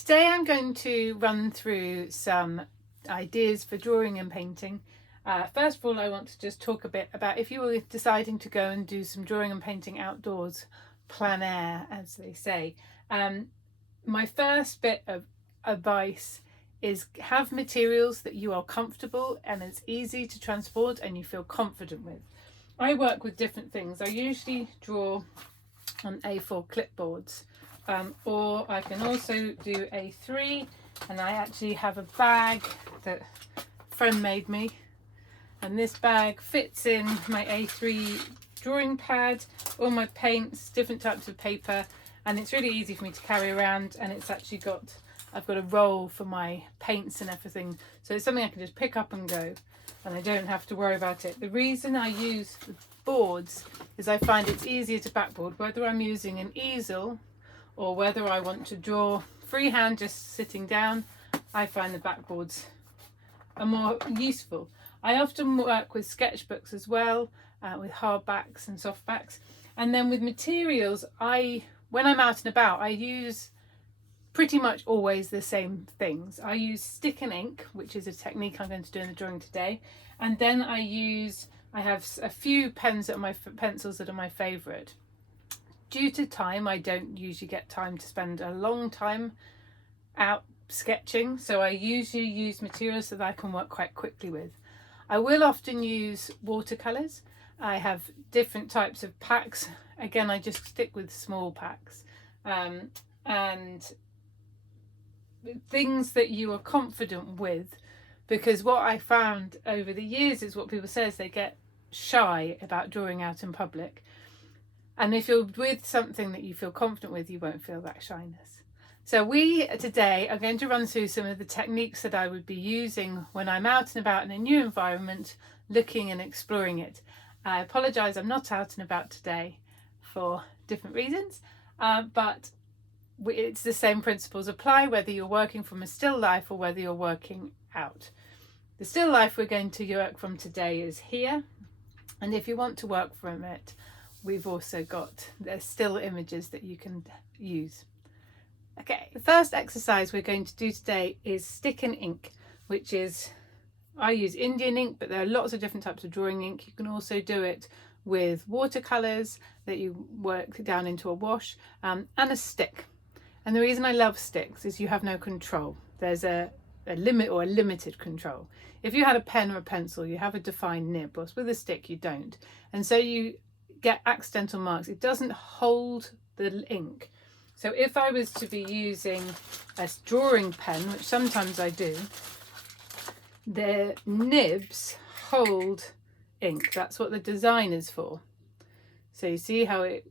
Today I'm going to run through some ideas for drawing and painting. First of all, I want to just talk a bit about if you were deciding to go and do some drawing and painting outdoors, plein air as they say. My first bit of advice is have materials that you are comfortable and it's easy to transport and you feel confident with. I work with different things. I usually draw on A4 clipboards, or I can also do A3, and I actually have a bag that a friend made me, and this bag fits in my A3 drawing pad, all my paints, different types of paper, and it's really easy for me to carry around, and it's actually I've got a roll for my paints and everything, so it's something I can just pick up and go, and I don't have to worry about it. The reason I use the boards is I find it's easier to backboard, whether I'm using an easel or whether I want to draw freehand just sitting down. I find the backboards are more useful. I often work with sketchbooks as well, with hardbacks and softbacks, and then with materials, when I'm out and about, I use pretty much always the same things. I use stick and ink, which is a technique I'm going to do in the drawing today, and then I have a few pencils that are my favourite. Due to time, I don't usually get time to spend a long time out sketching, so I usually use materials that I can work quite quickly with. I will often use watercolours. I have different types of packs. Again, I just stick with small packs, and things that you are confident with, because what I found over the years is what people say is they get shy about drawing out in public, and if you're with something that you feel confident with, you won't feel that shyness. So we today are going to run through some of the techniques that I would be using when I'm out and about in a new environment, looking and exploring it. I apologise, I'm not out and about today for different reasons, but it's the same principles apply whether you're working from a still life or whether you're working out. The still life we're going to work from today is here, and if you want to work from it, we've also got the still images that you can use. Okay, the first exercise we're going to do today is stick and ink, which is, I use Indian ink, but there are lots of different types of drawing ink. You can also do it with watercolours that you work down into a wash, and a stick. And the reason I love sticks is you have no control. There's a limit or a limited control. If you had a pen or a pencil, you have a defined nib, but with a stick you don't. And so you get accidental marks. It doesn't hold the ink. So if I was to be using a drawing pen, which sometimes I do, the nibs hold ink. That's what the design is for. So you see how it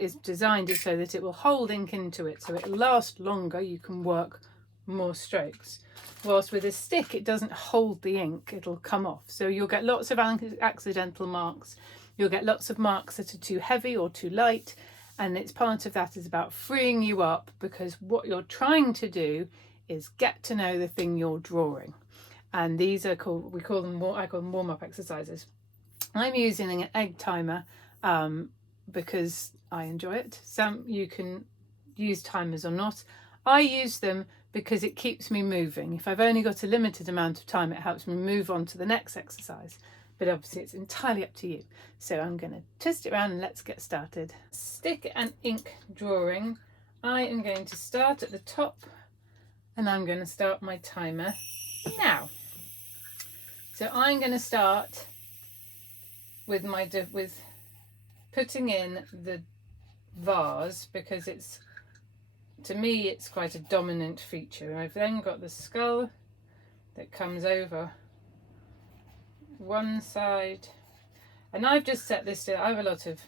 is designed is so that it will hold ink into it, so it'll last longer, you can work more strokes. Whilst with a stick it doesn't hold the ink, it'll come off. So you'll get lots of accidental marks, you'll get lots of marks that are too heavy or too light, and it's part of that is about freeing you up, because what you're trying to do is get to know the thing you're drawing. And these are called, I call them warm-up exercises. I'm using an egg timer because I enjoy it. Some you can use timers or not. I use them because it keeps me moving. If I've only got a limited amount of time, it helps me move on to the next exercise. But obviously it's entirely up to you. So I'm going to twist it around and let's get started. Stick and ink drawing. I am going to start at the top and I'm going to start my timer now. So I'm going to start with putting in the vase, because to me it's quite a dominant feature. I've then got the skull that comes over one side, and I've just set this to, I have a lot of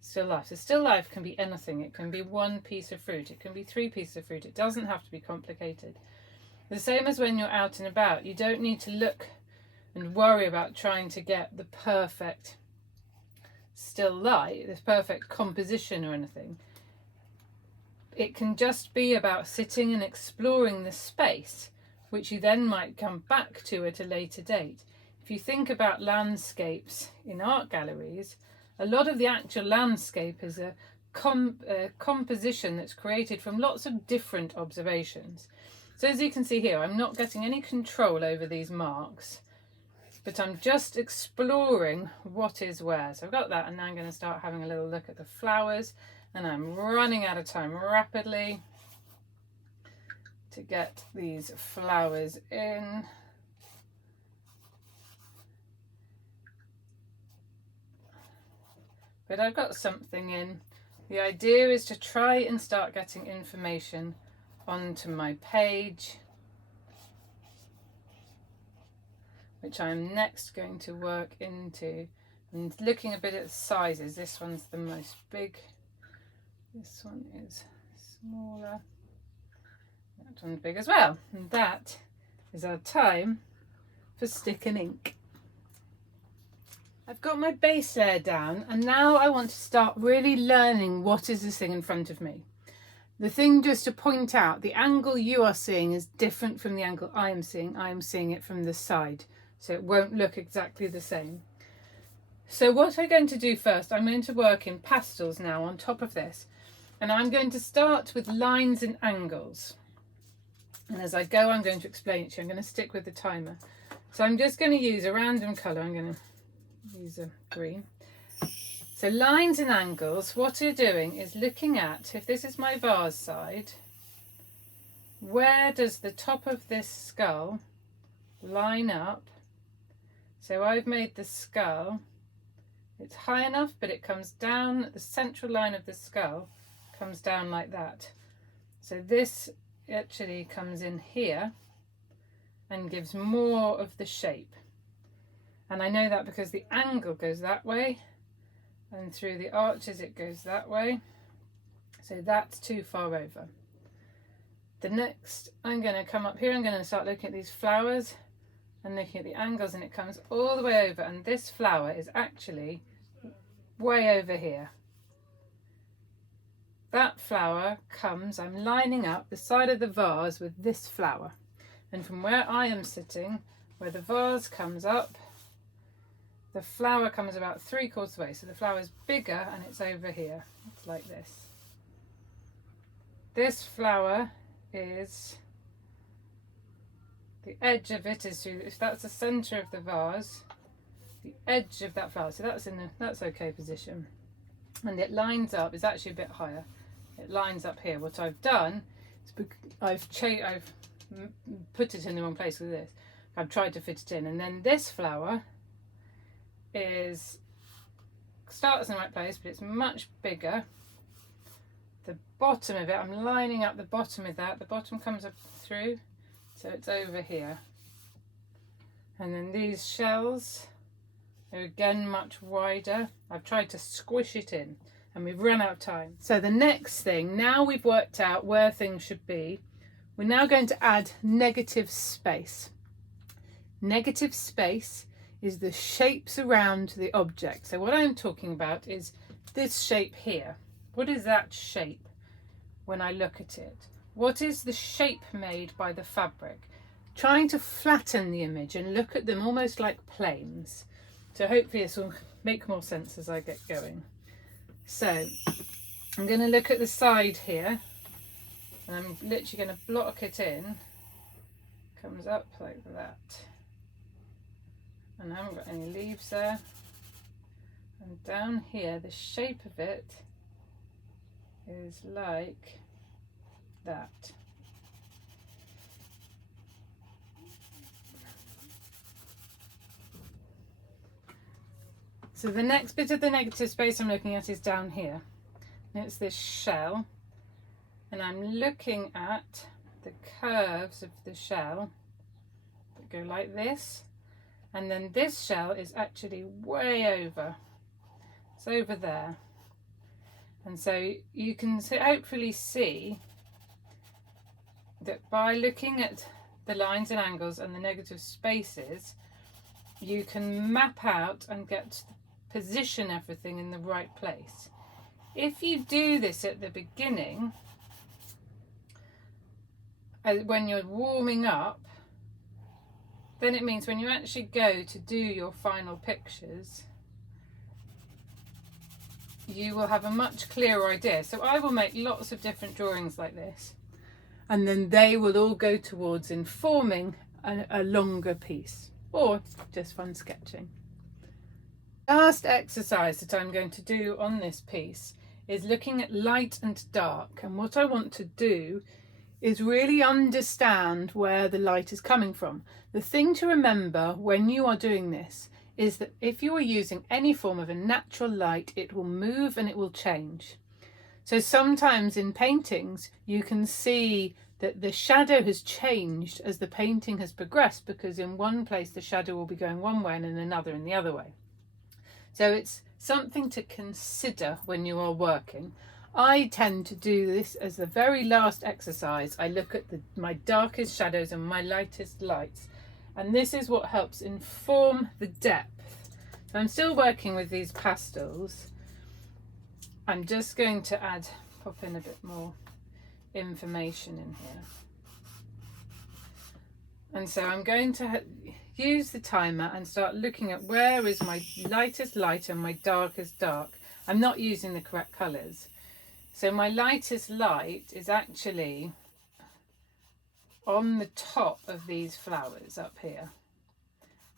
still life. So still life can be anything. It can be one piece of fruit, it can be 3 pieces of fruit. It doesn't have to be complicated. The same as when you're out and about, you don't need to look and worry about trying to get the perfect still life, this perfect composition or anything. It can just be about sitting and exploring the space, which you then might come back to at a later date. If you think about landscapes in art galleries, a lot of the actual landscape is a composition that's created from lots of different observations. So as you can see here, I'm not getting any control over these marks, but I'm just exploring what is where. So I've got that, and now I'm going to start having a little look at the flowers, and I'm running out of time rapidly to get these flowers in. But I've got something in. The idea is to try and start getting information onto my page, which I'm next going to work into, and looking a bit at the sizes. This one's the most big, this one is smaller, that one's big as well, and that is our time for stick and ink. I've got my base layer down, and now I want to start really learning what is this thing in front of me. The thing, just to point out, the angle you are seeing is different from the angle I am seeing. I am seeing it from the side, so it won't look exactly the same. So what I'm going to do first, I'm going to work in pastels now on top of this, and I'm going to start with lines and angles. And as I go, I'm going to explain it to you. I'm going to stick with the timer. So I'm just going to use a random colour. I'm going to use a green. So lines and angles, what you're doing is looking at, if this is my vase side, where does the top of this skull line up? So I've made the skull, it's high enough, but it comes down, the central line of the skull comes down like that. So this actually comes in here and gives more of the shape. And I know that because the angle goes that way, and through the arches it goes that way. So that's too far over. The next, I'm going to come up here, I'm going to start looking at these flowers and looking at the angles, and it comes all the way over, and this flower is actually way over here. That flower comes, I'm lining up the side of the vase with this flower, and from where I am sitting, where the vase comes up, the flower comes about 3/4 of the way. So the flower is bigger and it's over here. It's like this. This flower is, the edge of it is through, if that's the centre of the vase, the edge of that flower, so that's in the, that's okay position. And it lines up, it's actually a bit higher. It lines up here. What I've done is I've put it in the wrong place with this. I've tried to fit it in, and then this flower starts in the right place, but it's much bigger. The bottom of it, I'm lining up the bottom of that. The bottom comes up through, so it's over here. And then these shells are again much wider. I've tried to squish it in, and we've run out of time. So the next thing, now we've worked out where things should be, we're now going to add negative space. Negative space is the shapes around the object. So what I'm talking about is this shape here. What is that shape when I look at it? What is the shape made by the fabric? Trying to flatten the image and look at them almost like planes. So hopefully this will make more sense as I get going. So I'm going to look at the side here, and I'm literally going to block it in. Comes up like that. And I haven't got any leaves there. And down here, the shape of it is like that. So the next bit of the negative space I'm looking at is down here. And it's this shell. And I'm looking at the curves of the shell that go like this. And then this shell is actually way over. It's over there. And so you can hopefully see that by looking at the lines and angles and the negative spaces, you can map out and position everything in the right place. If you do this at the beginning, when you're warming up, then it means when you actually go to do your final pictures, you will have a much clearer idea. So I will make lots of different drawings like this, and then they will all go towards informing a longer piece, or just fun sketching. Last exercise that I'm going to do on this piece is looking at light and dark, and what I want to do is really understand where the light is coming from. The thing to remember when you are doing this is that if you are using any form of a natural light, it will move and it will change. So sometimes in paintings you can see that the shadow has changed as the painting has progressed, because in one place the shadow will be going one way and in another in the other way. So it's something to consider when you are working. I tend to do this as the very last exercise. I look at my darkest shadows and my lightest lights, and this is what helps inform the depth. So I'm still working with these pastels. I'm just going to pop in a bit more information in here. And so I'm going to use the timer and start looking at where is my lightest light and my darkest dark. I'm not using the correct colours. So my lightest light is actually on the top of these flowers up here,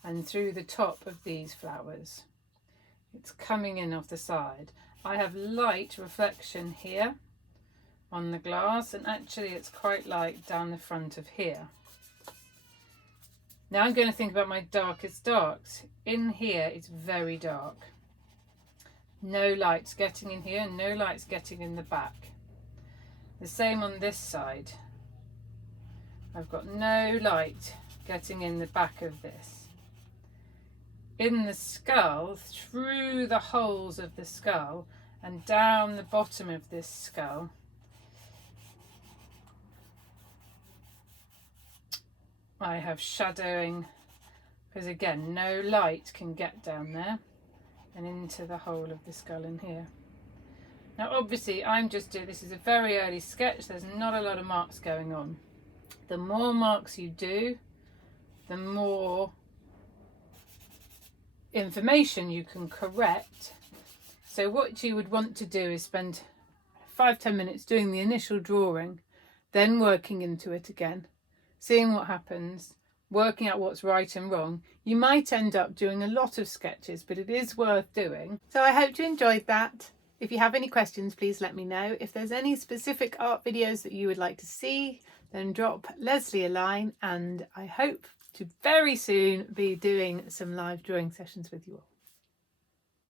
and through the top of these flowers. It's coming in off the side. I have light reflection here on the glass, and actually it's quite light down the front of here. Now I'm going to think about my darkest darks. In here it's very dark. No lights getting in here, no lights getting in the back. The same on this side. I've got no light getting in the back of this. In the skull, through the holes of the skull and down the bottom of this skull, I have shadowing, because again no light can get down there, and into the hole of the skull in here. Now obviously I'm just doing, this is a very early sketch, there's not a lot of marks going on. The more marks you do, the more information you can correct. So what you would want to do is spend 5-10 minutes doing the initial drawing, then working into it again, seeing what happens, working out what's right and wrong. You might end up doing a lot of sketches, but it is worth doing. So I hope you enjoyed that. If you have any questions, please let me know. If there's any specific art videos that you would like to see, then drop Leslie a line, and I hope to very soon be doing some live drawing sessions with you all.